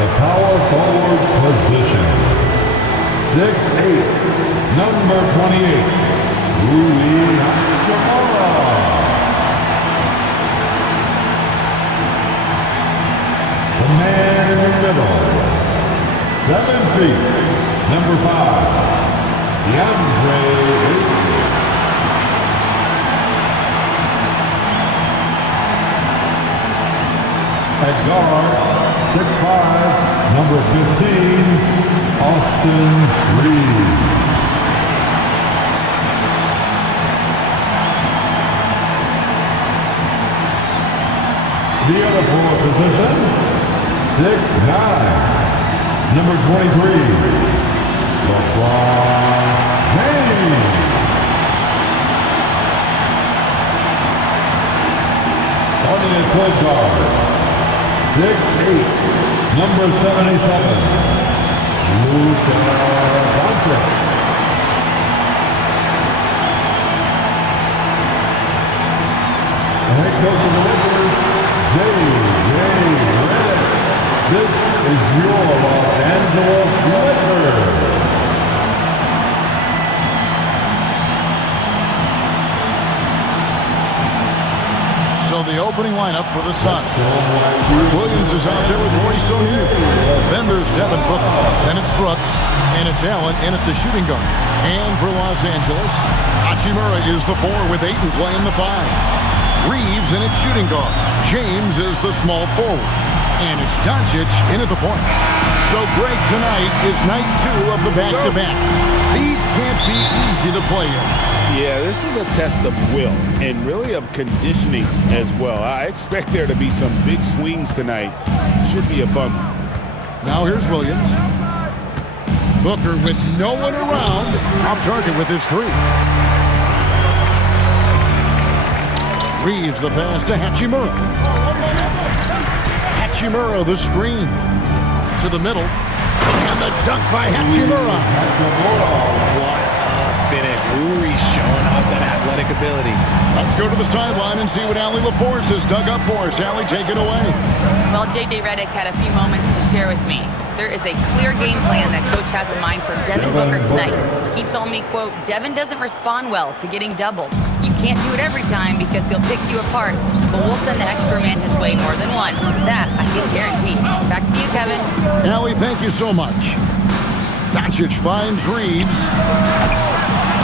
the power forward position. 6'8", number 28, Rui Hachimura. The man in the middle, 7 feet, number 5, DeAndre Ayton. At guard, 6'5", number 15, Austin Reeves. The other forward position, 6'9", number 23, LeBron James. Starting at point guard, 6'8", number 77, Luka Doncic. The head coach of the Lakers, J.J. Redick. This is your Los Angeles Lakers. So the opening lineup for the Suns. Williams is out there with Royce O'Neal. Then there's Devin Booker. Then it's Brooks. And it's Allen in at the shooting guard. And for Los Angeles, Hachimura is the 4 with Ayton playing the 5. Reeves in at shooting guard. James is the small forward. And it's Doncic in at the point. So Greg, tonight is night 2 of the back-to-back. These can't be easy to play in. Yeah, this is a test of will and really of conditioning as well. I expect there to be some big swings tonight. Should be a fun one. Now here's Williams. Booker with no one around. Off target with his 3. Reeves the pass to Hachimura. Hachimura the screen. To the middle. And the dunk by Hachimura. What a finish. Uri's showing off that athletic ability. Let's go to the sideline and see what Allie LaForce has dug up for us. Allie, take it away. Well, J.J. Redick had a few moments to share with me. There is a clear game plan that Coach has in mind for Devin Booker tonight. He told me, quote, Devin doesn't respond well to getting doubled. You can't do it every time because he'll pick you apart, but we'll send the extra man his way more than once. That I can guarantee. Back to you, Kevin. Allie, thank you so much. Doncic finds Reeves.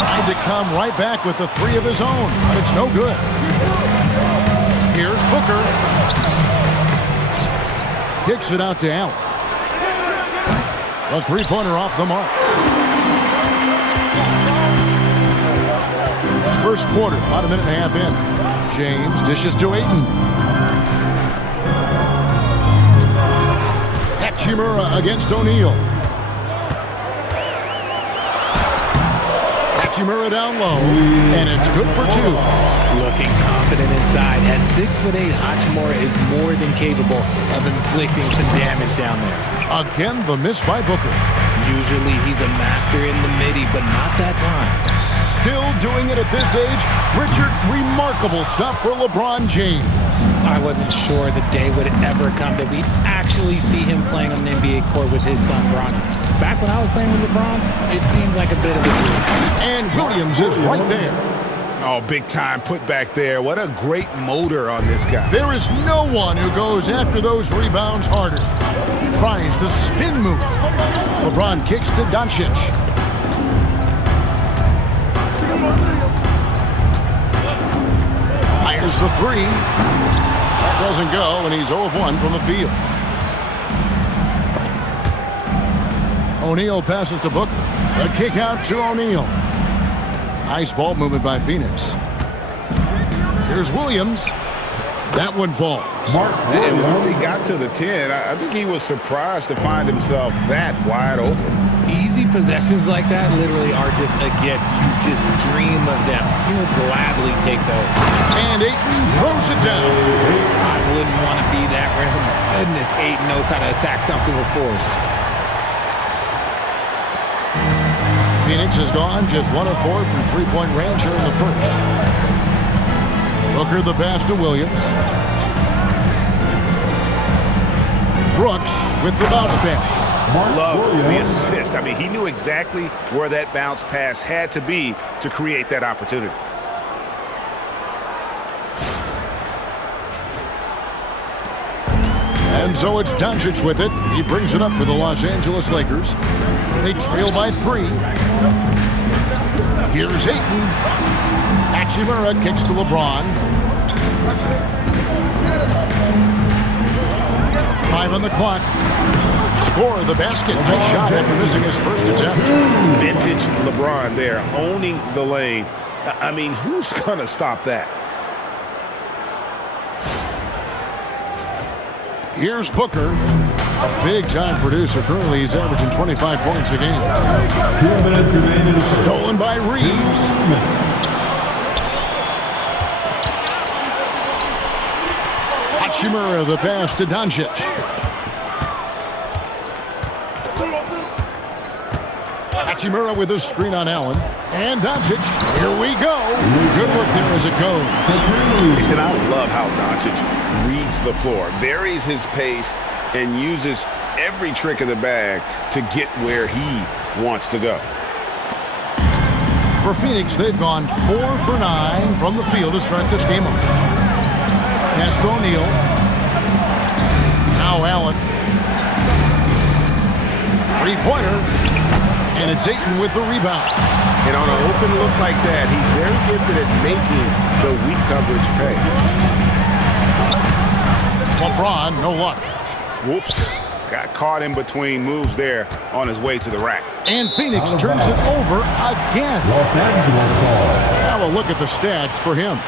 Tried to come right back with the 3 of his own, but it's no good. Here's Booker. Kicks it out to Allen. A 3-pointer off the mark. First quarter, about a minute and a half in. James dishes to Ayton. Hachimura against O'Neal. Hachimura down low, and it's good for 2. Looking confident inside. At 6'8", Hachimura is more than capable of inflicting some damage down there. Again, the miss by Booker. Usually he's a master in the midi, but not that time. Still doing it at this age. Richard, remarkable stuff for LeBron James. I wasn't sure the day would ever come that we'd actually see him playing on an NBA court with his son, Bronny. Back when I was playing with LeBron, it seemed like a bit of a dream. And Williams is right there. Oh, big time put back there. What a great motor on this guy. There is no one who goes after those rebounds harder. Tries the spin move. LeBron kicks to Doncic. Fires the 3. That doesn't go, and he's 0 of 1 from the field. O'Neal passes to Booker. A kick out to O'Neal. Nice ball movement by Phoenix. Here's Williams. That one falls. And once he got to the 10, I think he was surprised to find himself that wide open. Easy possessions like that literally are just a gift. You just dream of them. You'll gladly take those. And Ayton throws it down. I wouldn't want to be that rim. Goodness, Ayton knows how to attack something with force. Phoenix has gone just 1 of 4 from 3-point range here in the first. Booker the pass to Williams. Brooks with the bounce pass. Love the assist. I mean, he knew exactly where that bounce pass had to be to create that opportunity. And so it's Doncic with it. He brings it up for the Los Angeles Lakers. They trail by 3. Here's Ayton. Hachimura kicks to LeBron. 5 on the clock. Score the basket. Nice shot after missing his first attempt. Vintage LeBron there, owning the lane. I mean, who's going to stop that? Here's Booker, a big-time producer. Currently, he's averaging 25 points a game. 2 minutes remaining. Stolen by Reeves. Hachimura, the pass to Doncic. Hachimura with a screen on Allen. And Doncic. Here we go. Good work there as it goes. And I love how Doncic reads the floor, varies his pace, and uses every trick of the bag to get where he wants to go. For Phoenix, they've gone 4 for 9 from the field to start this game off. Pass to O'Neal. Now Allen. 3-pointer. And it's Ayton with the rebound. And on an open look like that, he's very gifted at making the weak coverage pay. LeBron, no luck. Whoops. Got caught in between moves there on his way to the rack. And Phoenix turns it over again. Los Angeles ball. Have a look at the stats for him.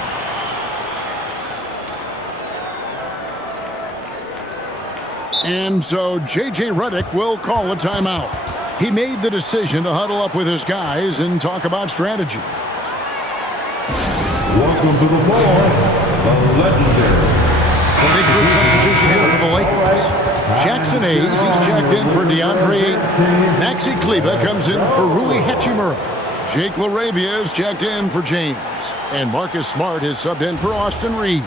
And so J.J. Redick will call a timeout. He made the decision to huddle up with his guys and talk about strategy. Welcome to the floor, the legendary. A big good substitution here for the Lakers. Jackson Hayes, he's checked in for DeAndre Ayton. Maxi Kleber comes in for Rui Hachimura. Jake LaRavia is checked in for James. And Marcus Smart is subbed in for Austin Reeves.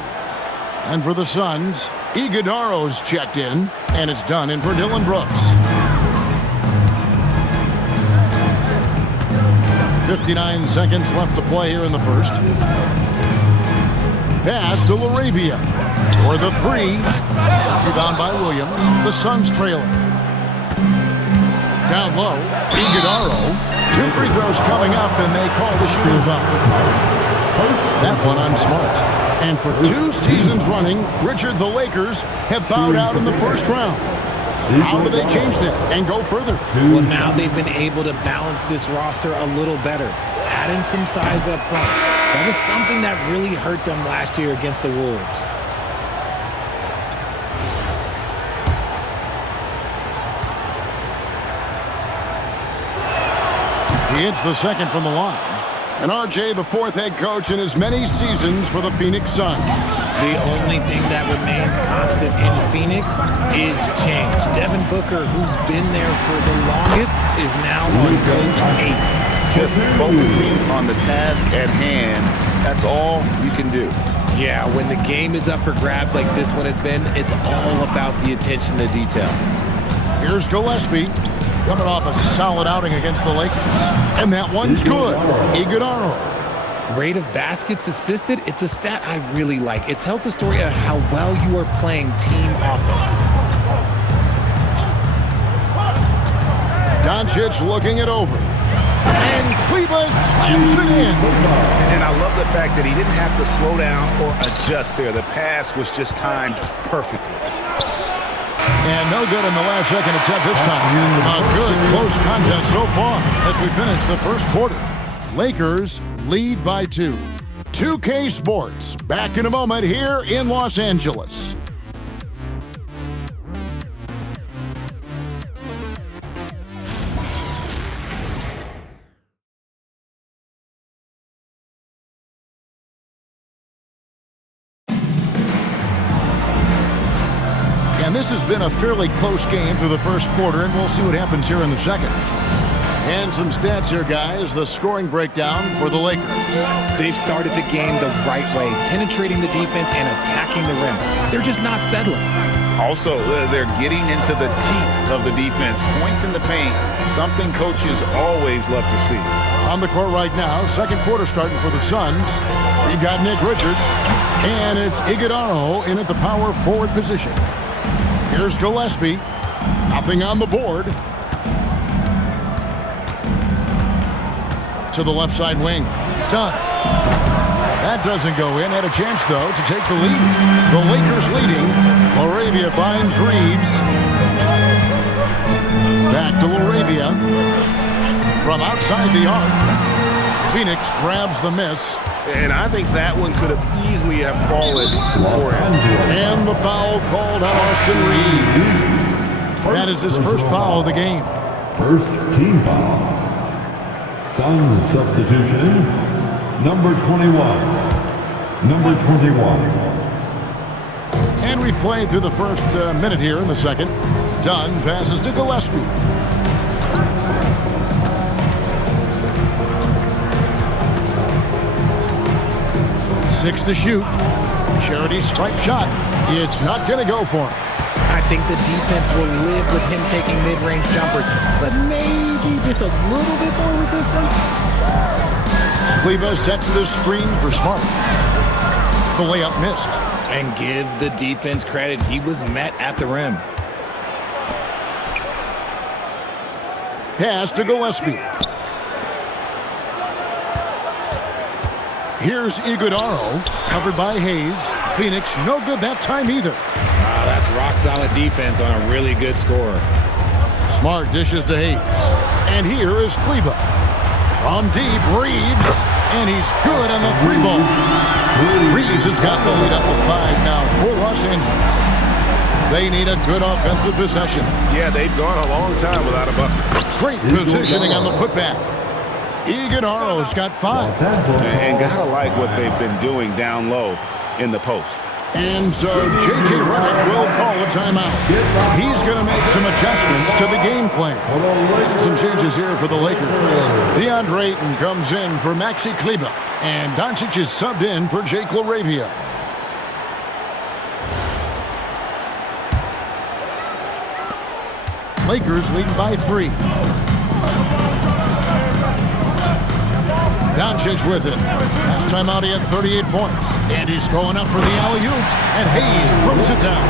And for the Suns, Iguodaro's checked in, and it's done in for Dylan Brooks. 59 seconds left to play here in the first. Pass to LaRavia. For the 3. Rebound by Williams. The Suns trailing. Down low. Iguodaro. 2 free throws coming up, and they call the shooting foul. That one on Smart. And for 2 seasons running, Richard, the Lakers have bowed out in the first round. How do they change that and go further? Well, now they've been able to balance this roster a little better, adding some size up front. That was something that really hurt them last year against the Wolves. He hits the second from the line. And RJ, the 4th head coach in as many seasons for the Phoenix Suns. The only thing that remains constant in Phoenix is change. Devin Booker, who's been there for the longest, is now on coach 8. Just focusing on the task at hand, that's all you can do. Yeah, when the game is up for grabs like this one has been, it's all about the attention to detail. Here's Gillespie, coming off a solid outing against the Lakers. And that one's good. Iguodaro. Rate of baskets assisted, it's a stat I really like. It tells the story of how well you are playing team offense. Doncic looking it over. And Kleber slams it in. And I love the fact that he didn't have to slow down or adjust there. The pass was just timed perfectly. And no good in the last second attempt this time. A good close contest so far as we finish the first quarter. Lakers lead by 2. 2K Sports back in a moment here in Los Angeles. And this has been a fairly close game through the first quarter, and we'll see what happens here in the second. And some stats here, guys. The scoring breakdown for the Lakers. They've started the game the right way, penetrating the defense and attacking the rim. They're just not settling. Also, they're getting into the teeth of the defense. Points in the paint, something coaches always love to see. On the court right now, second quarter starting for the Suns. We've got Nick Richards, and it's Iguodala in at the power forward position. Here's Gillespie. Nothing on the board. To the left side wing. Done. That doesn't go in. Had a chance, though, to take the lead. The Lakers leading. Laravia finds Reeves. Back to Laravia. From outside the arc. Phoenix grabs the miss. And I think that one could have easily have fallen for him. And the foul called on Austin Reeves. That is his first foul of the game. First team foul. Suns substitution. Number 21. Number 21. And we've played through the first minute here in the second. Dunn passes to Gillespie. Six to shoot. Charity stripe shot. It's not going to go for him. I think the defense will live with him taking mid-range jumpers, but maybe just a little bit more resistance. Cleva sets the screen for Smart. The layup missed. And give the defense credit. He was met at the rim. Pass to Gillespie. Here's Iguodala, covered by Hayes. Phoenix, no good that time either. Wow, that's rock-solid defense on a really good scorer. Smart dishes to Hayes. And here is Cleva. From deep, Reeves. And he's good on the three ball. Reeves has got the lead up to 5 now for Los Angeles. They need a good offensive possession. Yeah, they've gone a long time without a bucket. Great positioning on the putback. Iguodala's got 5. And gotta like what they've been doing down low in the post. And so J.J. Redick will call a timeout. He's going to make some adjustments to the game plan. Some changes here for the Lakers. DeAndre Ayton comes in for Maxi Kleber. And Doncic is subbed in for Jake LaRavia. Lakers leading by 3. Doncic with it. Last time out, he had 38 points. And he's going up for the alley-oop. And Hayes throws it down.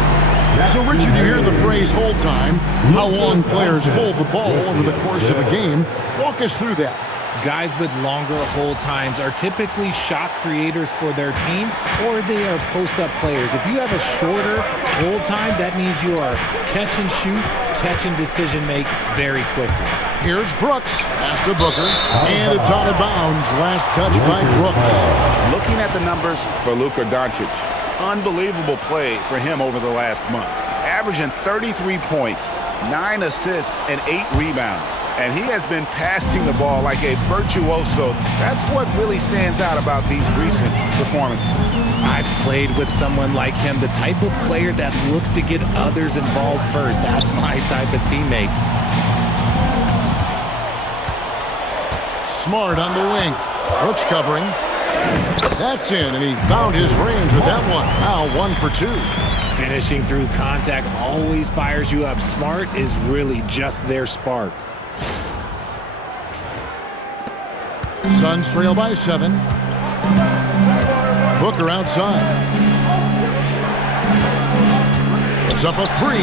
So, Richard, you hear the phrase hold time. How long players hold the ball over the course of a game. Walk us through that. Guys with longer hold times are typically shot creators for their team, or they are post-up players. If you have a shorter hold time, that means you are catch and shoot, catch and decision make very quickly. Here's Brooks. Pass to Booker. And it's out of bounds. Last touch by Brooks. Looking at the numbers for Luka Doncic, unbelievable play for him over the last month. Averaging 33 points, 9 assists, and 8 rebounds. And he has been passing the ball like a virtuoso. That's what really stands out about these recent performances. I've played with someone like him, the type of player that looks to get others involved first. That's my type of teammate. Smart on the wing. Brooks covering. That's in, and he found his range with that one. Now 1 for 2. Finishing through contact always fires you up. Smart is really just their spark. Suns trail by 7. Booker outside. It's up a 3.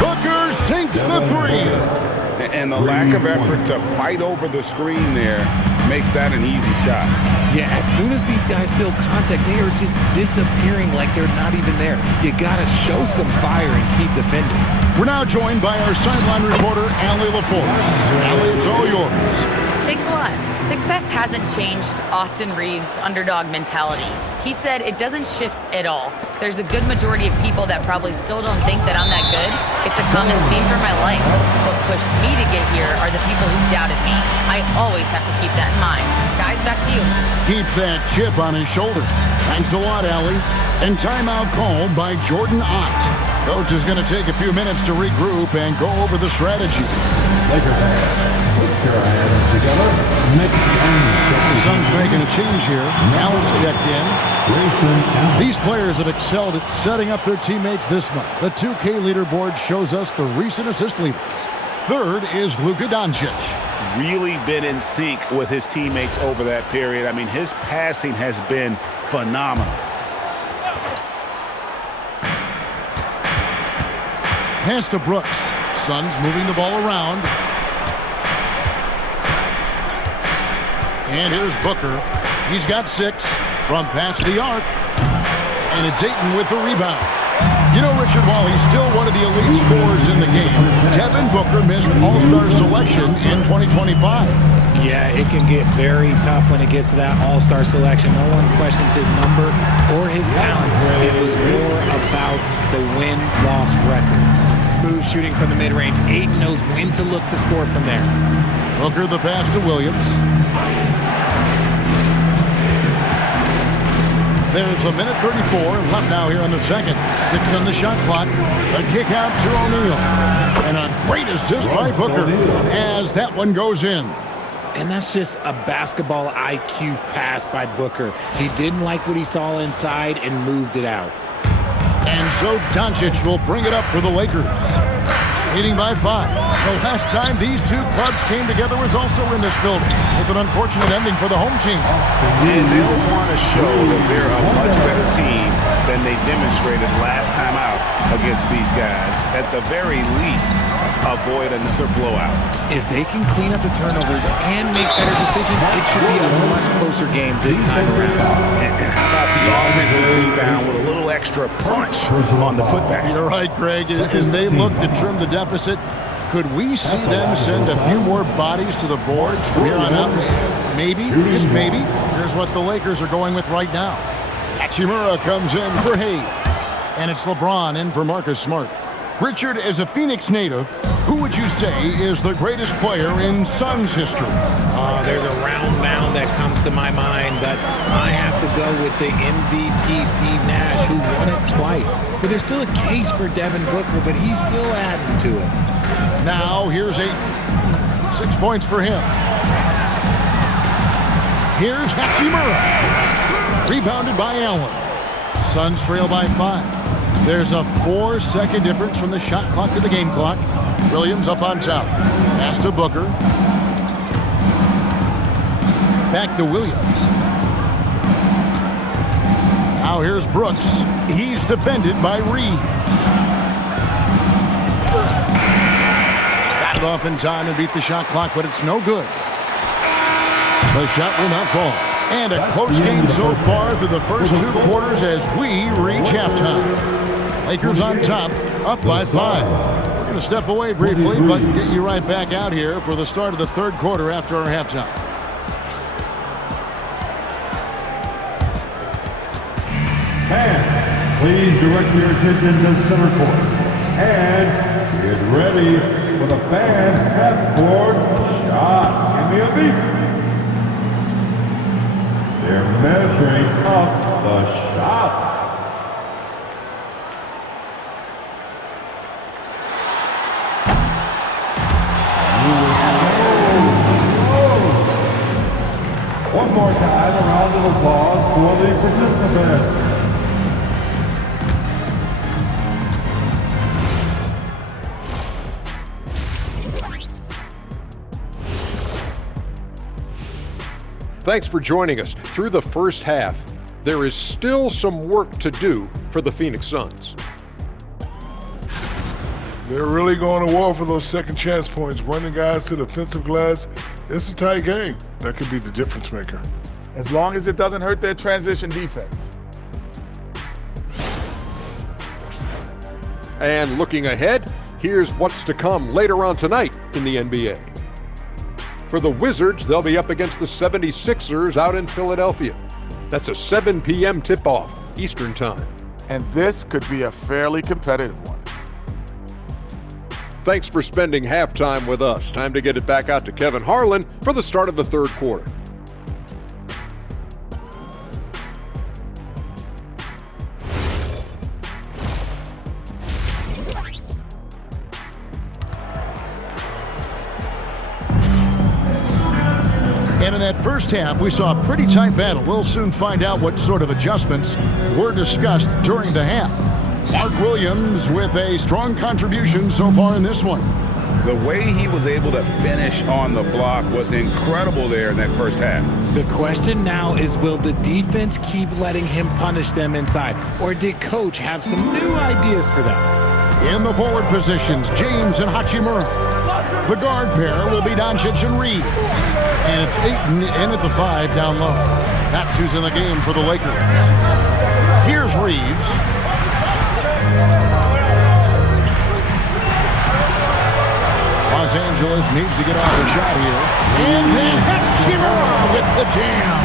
Booker sinks the 3. And the lack of effort to fight over the screen there makes that an easy shot. Yeah, as soon as these guys feel contact, they are just disappearing like they're not even there. You gotta show some fire and keep defending. We're now joined by our sideline reporter, Allie LaForce. Allie, it's all yours. Thanks a lot. Success hasn't changed Austin Reeves' underdog mentality. He said it doesn't shift at all. There's a good majority of people that probably still don't think that I'm that good. It's a common theme for my life. What pushed me to get here are the people who doubted me. I always have to keep that in mind. Guys, back to you. Keeps that chip on his shoulder. Thanks a lot, Allie. And timeout called by Jordan Ott. Coach is going to take a few minutes to regroup and go over the strategy. Lakers fans, put your hands together. Mix and Suns making a change here. Allen's checked in. These players have excelled at setting up their teammates this month. The 2K leaderboard shows us the recent assist leaders. Third is Luka Doncic. Really been in sync with his teammates over that period. I mean, his passing has been phenomenal. Pass to Brooks. Suns moving the ball around. And here's Booker. He's got 6 from past the arc. And it's Ayton with the rebound. You know, Richard, while he's still one of the elite scorers in the game, Devin Booker missed All-Star selection in 2025. Yeah, it can get very tough when it gets to that All-Star selection. No one questions his number or his talent. It was more about the win-loss record. Smooth shooting from the mid-range. Ayton knows when to look to score from there. Booker the pass to Williams. There's a minute 34 left now here in the second. 6 on the shot clock. A kick out to O'Neal. And a great assist by Booker as that one goes in. And that's just a basketball IQ pass by Booker. He didn't like what he saw inside and moved it out. And so Doncic will bring it up for the Lakers. Leading by 5. The last time these two clubs came together was also in this building, with an unfortunate ending for the home team. And they'll want to show that they're a much better team than they demonstrated last time out against these guys. At the very least, avoid another blowout. If they can clean up the turnovers and make better decisions, it should be a much closer game this time around. And how about the offensive rebound with a little extra punch on the putback? You're right, Greg. As they look to trim the deficit, could we see them send a few more bodies to the boards from here on out? Maybe, just maybe. Here's what the Lakers are going with right now. Hachimura comes in for Hayes. And it's LeBron in for Marcus Smart. Richard, as a Phoenix native, who would you say is the greatest player in Suns history? There's a round mound that comes to my mind, but I have to go with the MVP Steve Nash, who won it twice. But there's still a case for Devin Booker, but he's still adding to it. Now, here's 8. 6 points for him. Here's Hachimura. Rebounded by Allen. Suns trail by 5. There's a 4-second difference from the shot clock to the game clock. Williams up on top. Pass to Booker. Back to Williams. Now here's Brooks. He's defended by Reed. Got it off in time and beat the shot clock, but it's no good. The shot will not fall. And a close game so far through the first 2 quarters as we reach halftime. Lakers on top, up by 5. We're going to step away briefly, but get you right back out here for the start of the third quarter after our halftime. And please direct your attention to center court. And get ready for the fan half-court shot. Give me a beat. They're measuring up the shot. One more time, a round of applause for the participants. Thanks for joining us. Through the first half, there is still some work to do for the Phoenix Suns. They're really going to war for those second chance points, running guys to the offensive glass. It's a tight game. That could be the difference maker. As long as it doesn't hurt their transition defense. And looking ahead, here's what's to come later on tonight in the NBA. For the Wizards, they'll be up against the 76ers out in Philadelphia. That's a 7 p.m. tip-off Eastern Time. And this could be a fairly competitive one. Thanks for spending halftime with us. Time to get it back out to Kevin Harlan for the start of the third quarter. And in that first half, we saw a pretty tight battle. We'll soon find out what sort of adjustments were discussed during the half. Mark Williams with a strong contribution so far in this one. The way he was able to finish on the block was incredible there in that first half. The question now is, will the defense keep letting him punish them inside? Or did Coach have some new ideas for them? In the forward positions, James and Hachimura. The guard pair will be Doncic and Reed. And it's Ayton in at the 5 down low. That's who's in the game for the Lakers. Here's Reeves. Los Angeles needs to get off a shot here. And then Hachimura with the jam.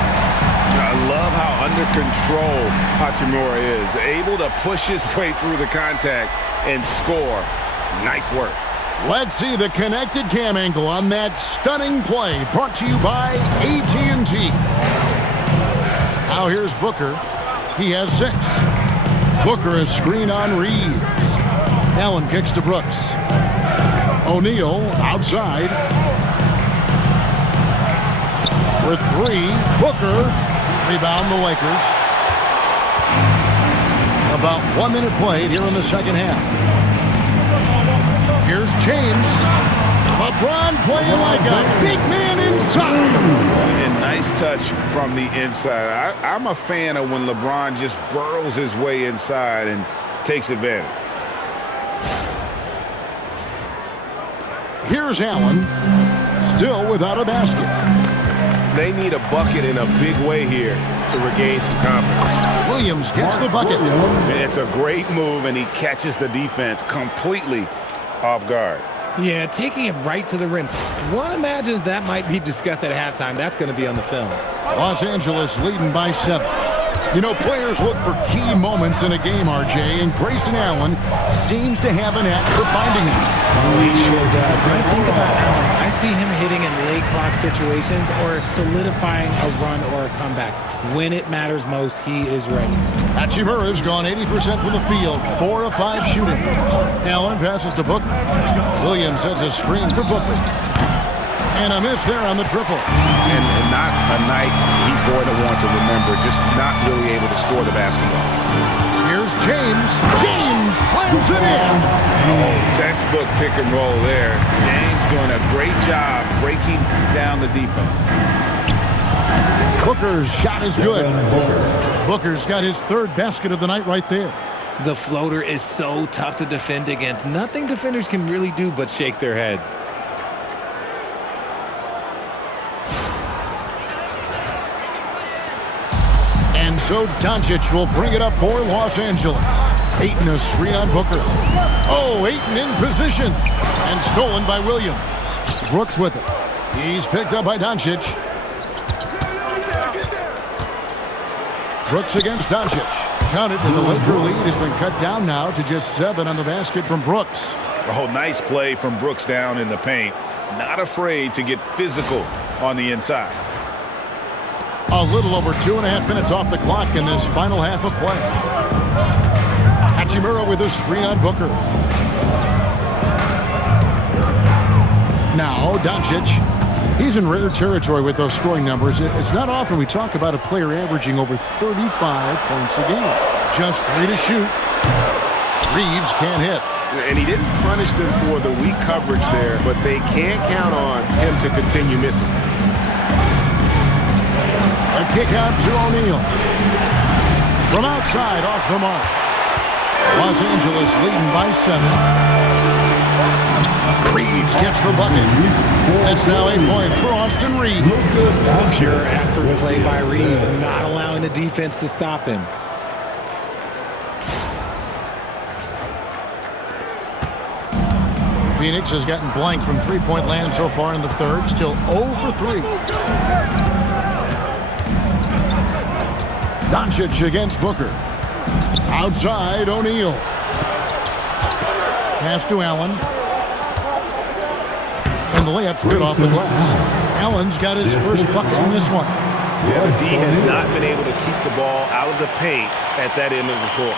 I love how under control Hachimura is. Able to push his way through the contact and score. Nice work. Let's see the connected cam angle on that stunning play, brought to you by AT&T. Now here's Booker. He has 6. Booker is screen on Reed. Allen kicks to Brooks. O'Neal outside. For 3, Booker. Rebound the Lakers. About 1 minute played here in the second half. Here's James. LeBron playing like a big man inside. And nice touch from the inside. I'm a fan of when LeBron just burrows his way inside and takes advantage. Here's Allen. Still without a basket. They need a bucket in a big way here to regain some confidence. Williams gets the bucket. It's a great move, and he catches the defense completely off guard. Yeah, taking it right to the rim. One imagines that might be discussed at halftime. That's going to be on the film. Los Angeles leading by 7. You know, players look for key moments in a game, RJ, and Grayson Allen seems to have an knack for finding them. He sure does. When I think about Allen, I see him hitting in late clock situations or solidifying a run or a comeback. When it matters most, he is ready. Hachimura's gone 80% from the field, 4 of 5 shooting. Allen passes to Booker. Williams sets a screen for Booker. And a miss there on the triple. And not a night he's going to want to remember, just not really able to score the basketball. Here's James. James slams it in. Textbook pick and roll there. James doing a great job breaking down the defense. Booker's shot is good. Booker's got his 3rd basket of the night right there. The floater is so tough to defend against. Nothing defenders can really do but shake their heads. And so Doncic will bring it up for Los Angeles. Ayton a screen on Booker. Oh, Ayton in position. And stolen by Williams. Brooks with it. He's picked up by Doncic. Brooks against Doncic. Counted, and the Laker lead has been cut down now to just 7 on the basket from Brooks. Oh, nice play from Brooks down in the paint. Not afraid to get physical on the inside. A little over 2.5 minutes off the clock in this final half of play. Hachimura with a screen on Booker. Now Doncic. He's in rare territory with those scoring numbers. It's not often we talk about a player averaging over 35 points a game. Just 3 to shoot. Reeves can't hit. And he didn't punish them for the weak coverage there, but they can't count on him to continue missing. A kick out to O'Neal. From outside, off the mark. Los Angeles leading by 7. Reeves gets the bucket. That's now 8 points for Austin Reed. Pure effort play by Reeves, not allowing the defense to stop him. Phoenix has gotten blank from 3-point land so far in the 3rd. Still 0 for 3. Doncic against Booker. Outside, O'Neal. Pass to Allen. And the layup's good off the glass. Allen's got his first bucket in this one. Yeah, the D has not been able to keep the ball out of the paint at that end of the court.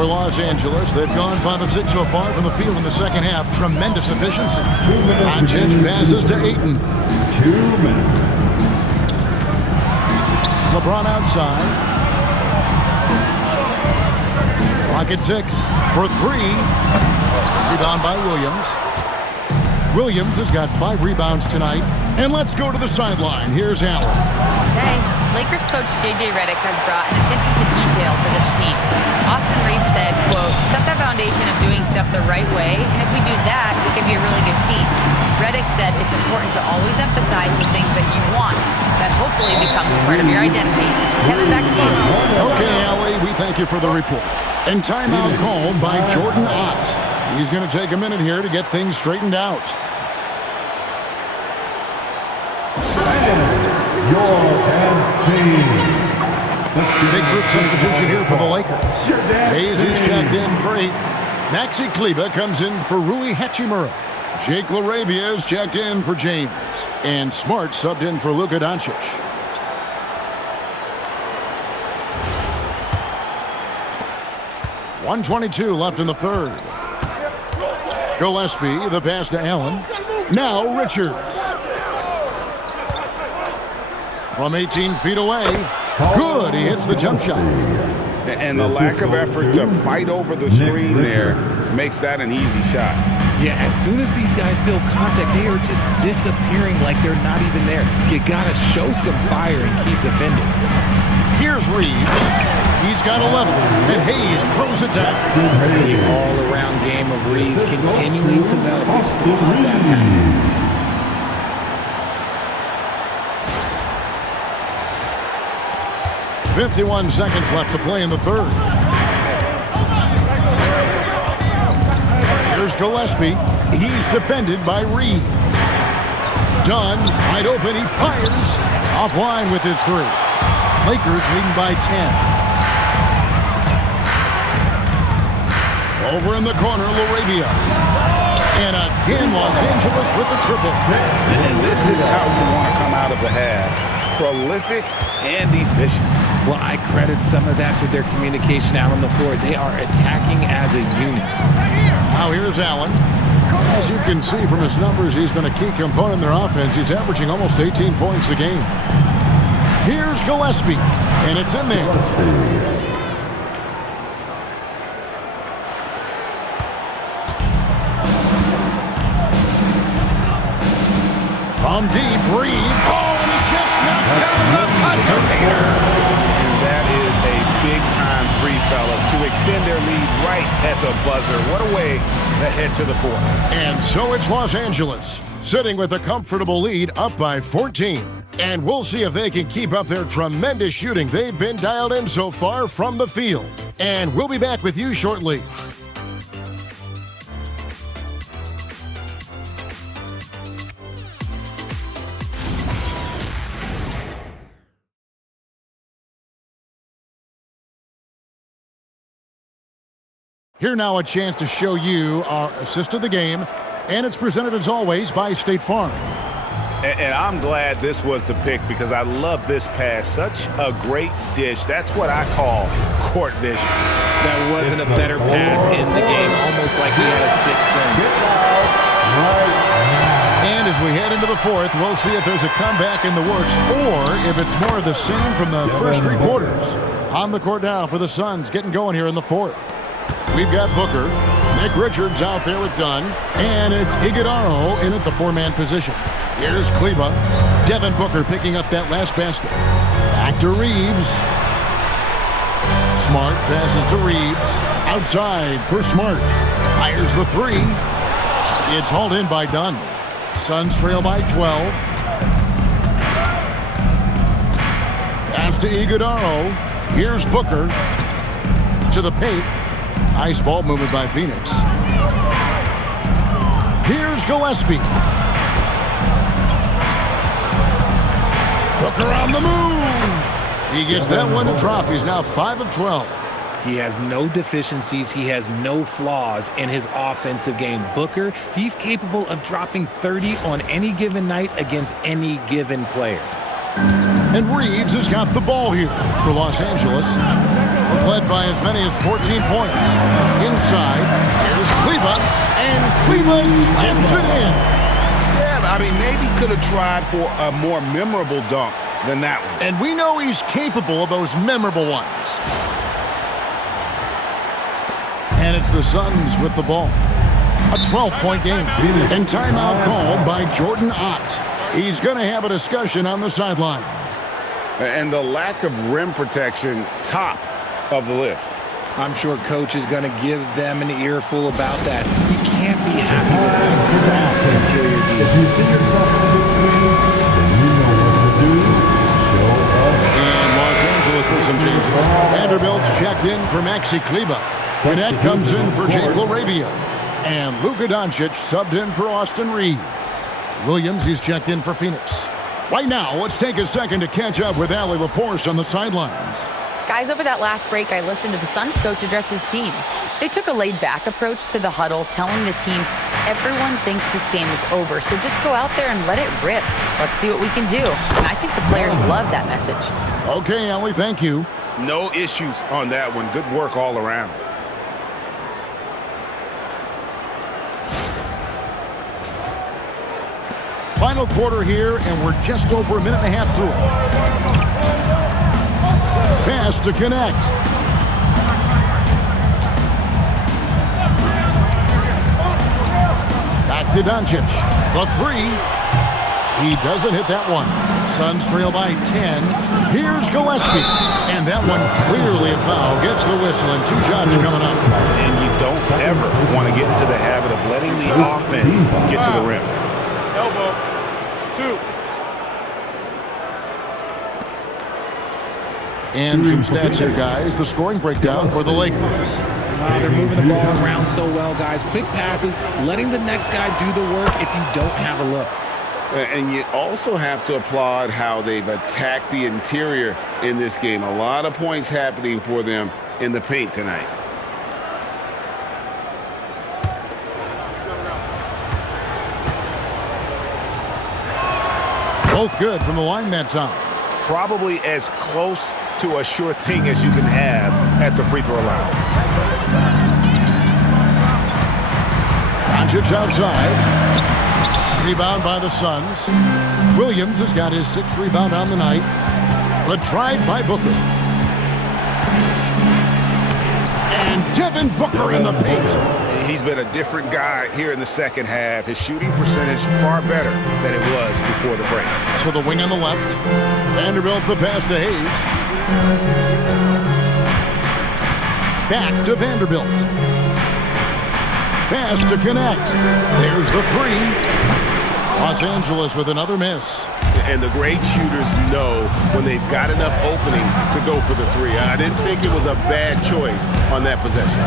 For Los Angeles, they've gone 5 of 6 so far from the field in the second half. Tremendous efficiency. 2 minutes. Doncic passes to Ayton. 2 minutes. LeBron outside. Clock at 6 for 3. Rebound by Williams. Williams has got 5 rebounds tonight. And let's go to the sideline. Here's Allen. Hey, Lakers coach J.J. Redick has brought an attention to detail to this team. Austin Reeves said, quote, set that foundation of doing stuff the right way, and if we do that, we can be a really good team. Redick said it's important to always emphasize the things that you want. That hopefully becomes part of your identity. Kevin, back to you. Okay, Allie, we thank you for the report. And timeout called by Jordan Ott. He's going to take a minute here to get things straightened out. Big group substitution here for the Lakers. Hayes is checked in for 8. Maxi Kleber comes in for Rui Hachimura. Jake LaRavia is checked in for James. And Smart subbed in for Luka Doncic. .122 left in the third. Gillespie, the pass to Allen. Now Richards. From 18 feet away. Good, he hits the jump shot. And the lack of effort to fight over the screen there makes that an easy shot. Yeah, as soon as these guys feel contact, they are just disappearing like they're not even there. You gotta show some fire and keep defending. Here's Reeves. He's got 11. And Hayes throws it down. The all-around game of Reeves continuing to develop. You just love that pass. 51 seconds left to play in the third. Here's Gillespie. He's defended by Reed. Dunn, wide open, he fires. Offline with his 3. Lakers leading by 10. Over in the corner, LaRavia. And again, Los Angeles with the triple. And this is how you want to come out of the half. Prolific and efficient. Well, I credit some of that to their communication out on the floor. They are attacking as a unit. Now here's Allen. As you can see from his numbers, he's been a key component in their offense. He's averaging almost 18 points a game. Here's Gillespie, and it's in there. From deep, Reed. Oh, and he just knocked down the buzzer beater. That is a big-time 3, fellas, to extend their lead right at the buzzer. What a way to head to the 4th. And so it's Los Angeles, sitting with a comfortable lead up by 14. And we'll see if they can keep up their tremendous shooting they've been dialed in so far from the field. And we'll be back with you shortly. Here now a chance to show you our assist of the game, and it's presented as always by State Farm. And I'm glad this was the pick because I love this pass. Such a great dish. That's what I call court vision. That wasn't a better pass in the game, almost like he had a 6th sense. And as we head into the 4th, we'll see if there's a comeback in the works or if it's more of the same from the first 3 quarters. On the court now for the Suns, getting going here in the 4th. We've got Booker, Nick Richards out there with Dunn, and it's Iguodala in at the 4-man position. Here's Kleber. Devin Booker picking up that last basket. Back to Reeves. Smart passes to Reeves. Outside for Smart. Fires the 3. It's hauled in by Dunn. Suns trail by 12. Pass to Iguodala. Here's Booker. To the paint. Nice ball movement by Phoenix. Here's Gillespie. Booker on the move. He gets that one to drop. He's now 5 of 12. He has no deficiencies. He has no flaws in his offensive game. Booker, he's capable of dropping 30 on any given night against any given player. And Reeves has got the ball here for Los Angeles. was led by as many as 14 points. Inside, here's Kleba, and Kleba slams it in. Yeah, I mean, maybe could have tried for a more memorable dunk than that one. And we know he's capable of those memorable ones. And it's the Suns with the ball. A 12-point game. And timeout called by Jordan Ott. He's going to have a discussion on the sideline. And the lack of rim protection, top of the list. I'm sure coach is going to give them an earful about that. You can't be happy with that soft interior If you see yourself on the big screen, then you know what to do. Show up. And Los Angeles with some changes. Vanderbilt's checked in for Maxi Kleba. Gwinnett comes in for Jake LaRavia. And Luka Doncic subbed in for Austin Reeves. Williams, he's checked in for Phoenix. Right now, let's take a second to catch up with Allie LaForce on the sidelines. Guys, over that last break, I listened to the Suns coach address his team. They took a laid-back approach to the huddle, telling the team, everyone thinks this game is over, so just go out there and let it rip. Let's see what we can do. And I think the players love that message. Okay, Allie, thank you. No issues on that one. Good work all around. Final quarter here, and we're just over a minute and a half through it. Pass to connect. Back to Doncic. The three. He doesn't hit that one. Suns trail by 10. Here's Gillespie. And that one clearly a foul. Gets the whistle, and 2 shots coming up. And you don't ever want to get into the habit of letting the offense get to the rim. Elbow. 2. And some stats here, guys. The scoring breakdown for the Lakers. They're moving the ball around so well, guys. Quick passes, letting the next guy do the work if you don't have a look. And you also have to applaud how they've attacked the interior in this game. A lot of points happening for them in the paint tonight. Both good from the line that time. Probably as close to a sure thing as you can have at the free throw line. Doncic outside. Rebound by the Suns. Williams has got his 6th rebound on the night. The drive by Booker. And Devin Booker in the paint. He's been a different guy here in the second half. His shooting percentage far better than it was before the break. To the wing on the left. Vanderbilt the pass to Hayes. Back to Vanderbilt. Pass to connect. There's the 3. Los Angeles with another miss. And the great shooters know when they've got enough opening to go for the 3. I didn't think it was a bad choice on that possession.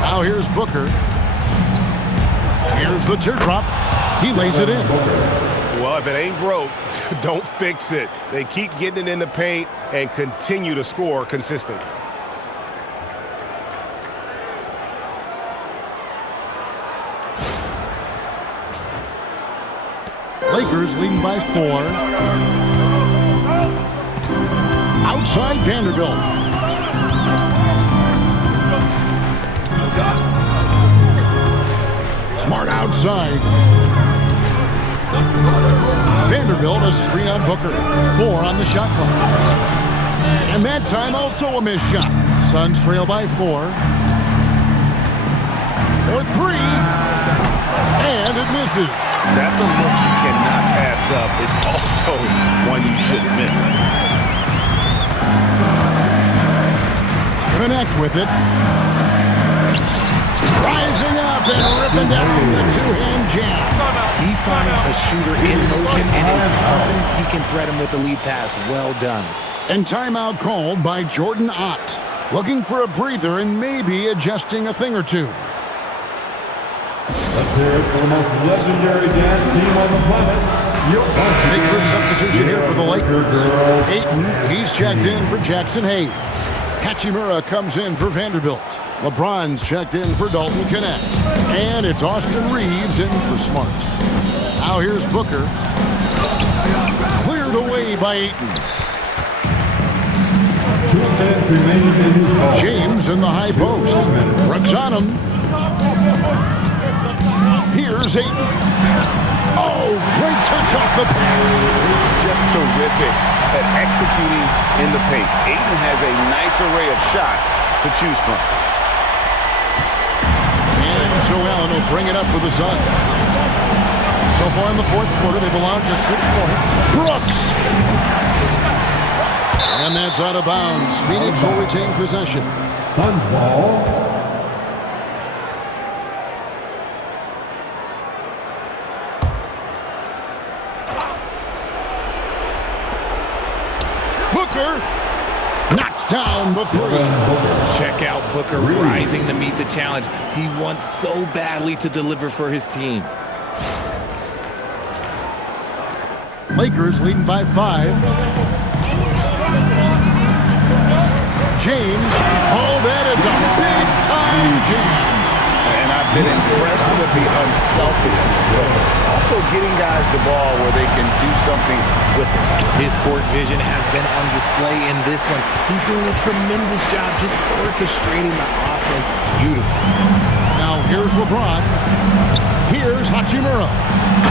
Now here's Booker. Here's the teardrop. He lays it in. Well, if it ain't broke, don't fix it. They keep getting it in the paint and continue to score consistently. Lakers leading by 4. Outside Vanderbilt. Smart outside. Vanderbilt a screen on Booker. 4 on the shot clock. And that time also a missed shot. Suns trail by 4. For 3. And it misses. That's a look you cannot pass up. It's also one you shouldn't miss. Connect with it. Rising up and ripping down the 2-hand jam. He finds a shooter in motion and is confident he can thread him with the lead pass. Well done. And timeout called by Jordan Ott. Looking for a breather and maybe adjusting a thing or two. Let's hear it for the most legendary dance team on the planet. Big group substitution here for the Lakers. Ayton, he's checked in for Jackson Hayes. Hachimura comes in for Vanderbilt. LeBron's checked in for Dalton Connect. And it's Austin Reeves in for Smart. Now here's Booker. Cleared away by Ayton. 2 minutes remaining in his ball. James in the high post. Brooks on him. Here's Ayton. Oh, great touch off the pass. Just terrific at executing in the paint. Ayton has a nice array of shots to choose from. And Joe Allen will bring it up for the Suns. So far in the fourth quarter, they've allowed just 6 points. Brooks! And that's out of bounds. Phoenix will retain possession. Suns ball. Booker knocks down the three. Check out Booker rising to meet the challenge. He wants so badly to deliver for his team. Lakers leading by 5. James. Oh, that is a big-time jam. And I've been impressed with the unselfishness, but also getting guys the ball where they can do something with it. His court vision has been on display in this one. He's doing a tremendous job just orchestrating the offense beautifully. Now here's LeBron. Here's Hachimura.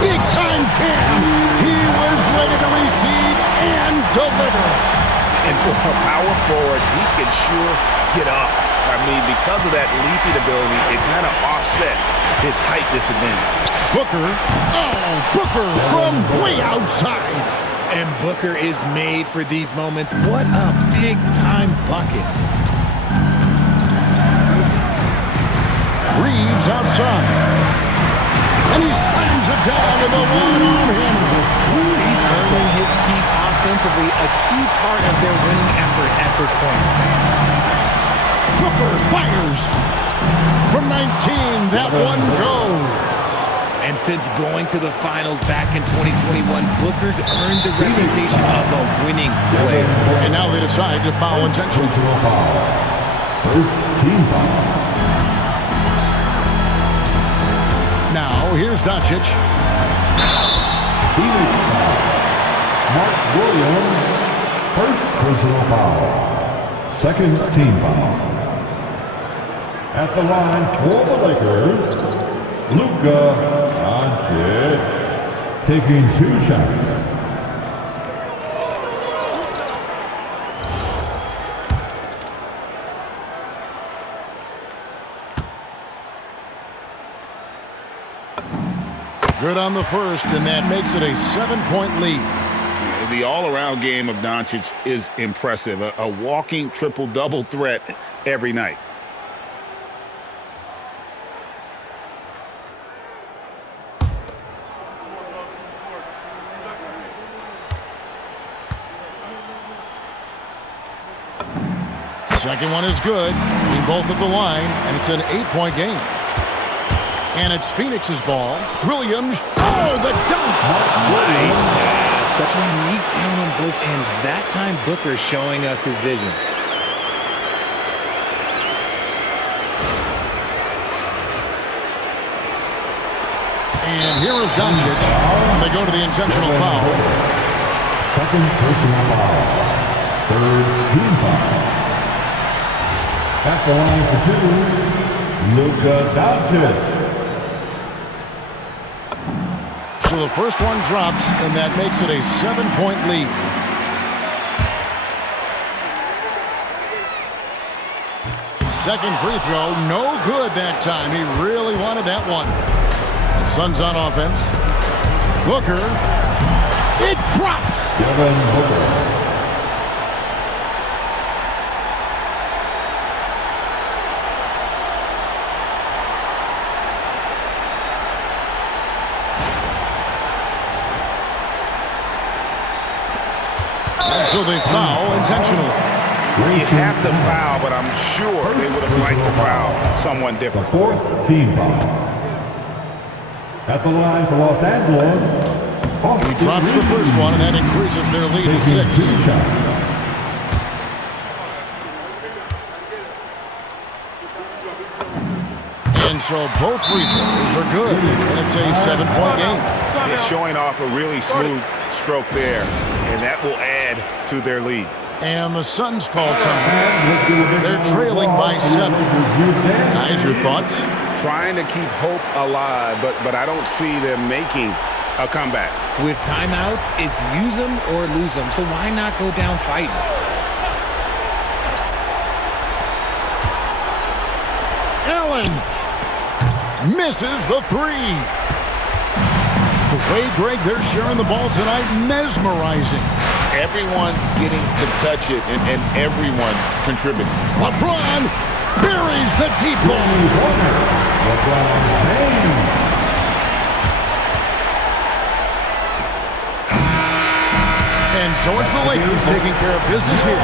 Big-time jam. He was ready to receive and deliver. And for a power forward, he can sure get up. I mean, because of that leaping ability, it kind of offsets his height disadvantage. Booker. Oh, Booker from way outside. And Booker is made for these moments. What a big-time bucket. Reeves outside. And he slams it down with a one-arm handle. He's earning his keep offensively, a key part of their winning effort at this point. Booker fires. From 19, that one goes. And since going to the finals back in 2021, Booker's earned the reputation of a winning player. And now they decide to foul intentionally. First team foul. Now, here's Doncic. Phoenix foul. Mark Williams, first personal foul. Second team foul. At the line for the Lakers, Luka Doncic taking 2 shots. Good on the first, and that makes it a 7-point lead. The all-around game of Doncic is impressive. A walking triple-double threat every night. Second one is good. Being both at the line, and it's an 8-point game. And it's Phoenix's ball. Williams. Oh, the dunk! Nice pass. Such a unique talent on both ends. That time, Booker showing us his vision. And here is Doncic. They go to the intentional foul. Second personal foul. Third team foul. At the line for 2, Luka Doncic. So the first one drops, and that makes it a 7-point lead. Second free throw, no good that time. He really wanted that one. Suns on offense. Booker. It drops. Devin Booker. So they foul intentionally. You have to foul, but I'm sure they would have liked to foul someone The different. fourth team foul. At the line for Los Angeles, He drops the first one, and that increases their lead to 6. 2 shots. And so both free throws are good, and it's a 7-point game. He's showing off a really smooth stroke there, and that will add to their lead. And the Suns call time. They're trailing by 7. Guys, your thoughts? Trying to keep hope alive, but I don't see them making a comeback. With timeouts, it's use them or lose them. So why not go down fighting? Allen misses the 3. The way, Greg, they're sharing the ball tonight, mesmerizing. Everyone's getting to touch it, and everyone contributing. LeBron buries the deep ball. And so it's the Lakers taking care of business here.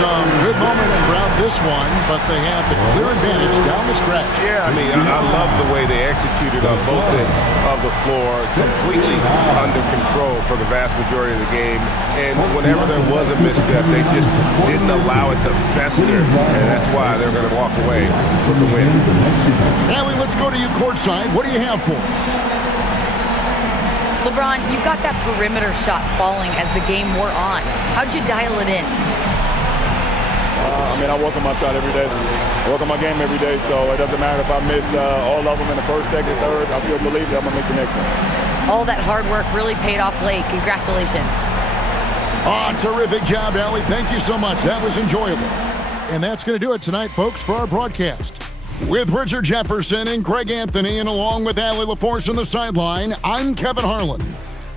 Some good moments throughout this one, but they have the clear advantage down the stretch. Yeah, I mean, I love the way they executed on both ends of the floor, completely under control for the vast majority of the game. And whenever there was a misstep, they just didn't allow it to fester, and that's why they're going to walk away with the win. Allie, let's go to you courtside. What do you have for us? LeBron, you got that perimeter shot falling as the game wore on. How'd you dial it in? I mean, I work on my shot every day. I work on my game every day, so it doesn't matter if I miss all of them in the first, second, third. I still believe that I'm going to make the next one. All that hard work really paid off late. Congratulations. Terrific job, Allie. Thank you so much. That was enjoyable. And that's going to do it tonight, folks, for our broadcast. With Richard Jefferson and Greg Anthony, and along with Allie LaForce on the sideline, I'm Kevin Harlan.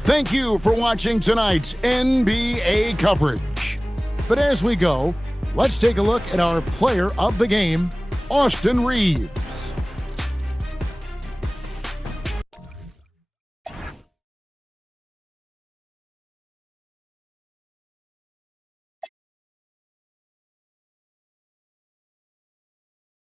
Thank you for watching tonight's NBA coverage. But as we go, let's take a look at our player of the game, Austin Reeves.